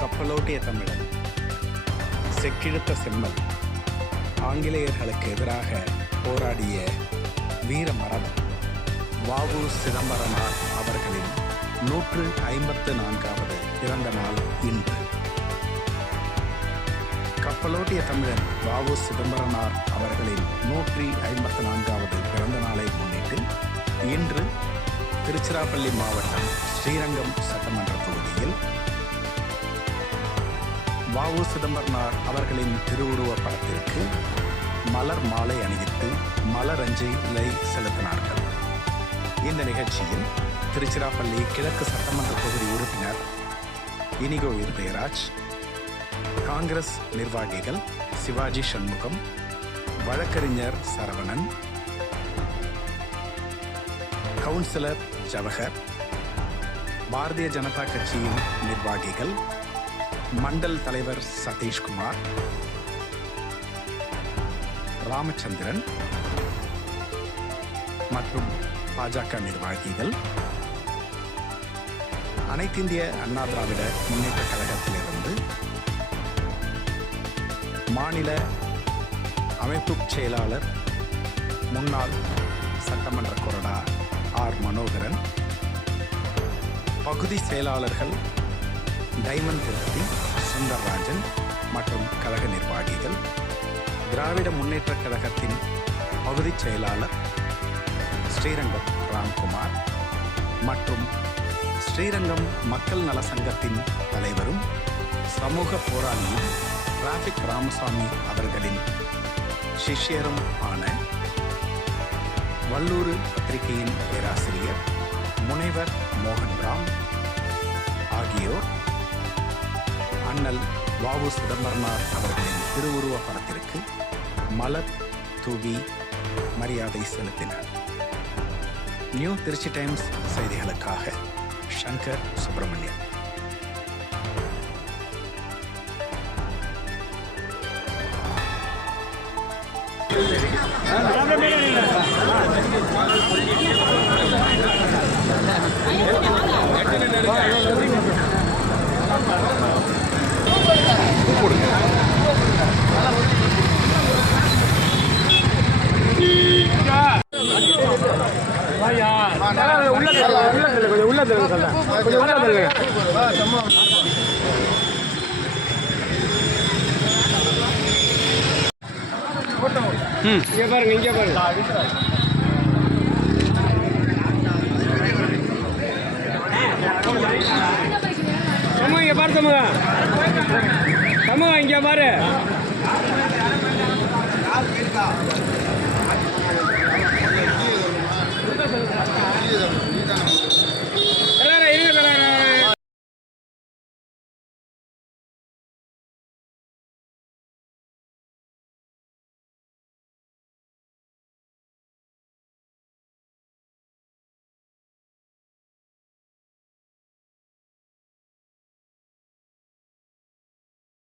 கப்பலோட்டிய தமிழன் செக்கிழுத்த செம்மல் ஆங்கிலேயர்களுக்கு எதிராக போராடிய வீர மரணம். வாவு சிதம்பரனார் அவர்களின் நூற்று ஐம்பத்து நான்காவது பிறந்த நாள் இன்று. கப்பலோட்டிய தமிழன் வாவு சிதம்பரனார் அவர்களின் நூற்றி ஐம்பத்து நான்காவது பிறந்த நாளை முன்னிட்டு இன்று திருச்சிராப்பள்ளி மாவட்டம் ஸ்ரீரங்கம் சட்டமன்ற தொகுதியில் வாவு சிதம்பரனார் அவர்களின் திருவுருவ படத்திற்கு மலர் மாலை அணிவித்து மலரஞ்சலை செலுத்தினார்கள். இந்த நிகழ்ச்சியில் திருச்சிராப்பள்ளி கிழக்கு சட்டமன்ற தொகுதி உறுப்பினர் இனிகோ இருதயராஜ் காங்கிரஸ் நிர்வாகிகள் சிவாஜி சண்முகம் வழக்கறிஞர் சரவணன் கவுன்சிலர் ஜவஹர் பாரதிய ஜனதா கட்சியின் நிர்வாகிகள் மண்டல் தலைவர் சதீஷ்குமார் ராமச்சந்திரன் மற்றும் பாஜக நிர்வாகிகள். அனைத்திந்திய அண்ணா திராவிட முன்னேற்ற கழகத்திலிருந்து மாநில அமைப்பு செயலாளர் முன்னாள் சட்டமன்ற கொறடா ஆர் மனோகரன். பகுதி செயலாளர்கள் டைமண்ட் திருப்பதி சுந்தர்ராஜன் மற்றும் கழக நிர்வாகிகள் திராவிட முன்னேற்ற கழகத்தின் பகுதிச் செயலாளர் ஸ்ரீரங்கம் ராம்குமார் மற்றும் ஸ்ரீரங்கம் மக்கள் நல சங்கத்தின் தலைவரும் சமூக போராளியும் டிராபிக் ராமசாமி அவர்களின் சிஷ்யரும் ஆன வல்லூர் பத்திரிகையின் பேராசிரியர் முனைவர் மோகன் ராம் ஆகியோர் அண்ணல் வாவு சிதம்பரனார் அவர்களின் திருவுருவ படத்திற்கு மலர் தூவி மரியாதை செலுத்தினர். நியூ திருச்சி டைம்ஸ் செய்திகளுக்காக சங்கர் சுப்பிரமணியன். உள்ள உள்ள கொஞ்சம் உள்ள தள்ளுங்க சொல்றேன் கொஞ்சம் உள்ள இங்க பாருங்க இங்கே பாருங்க. சமூக இங்கே பாரு சமூக. சமூக இங்கே பாரு.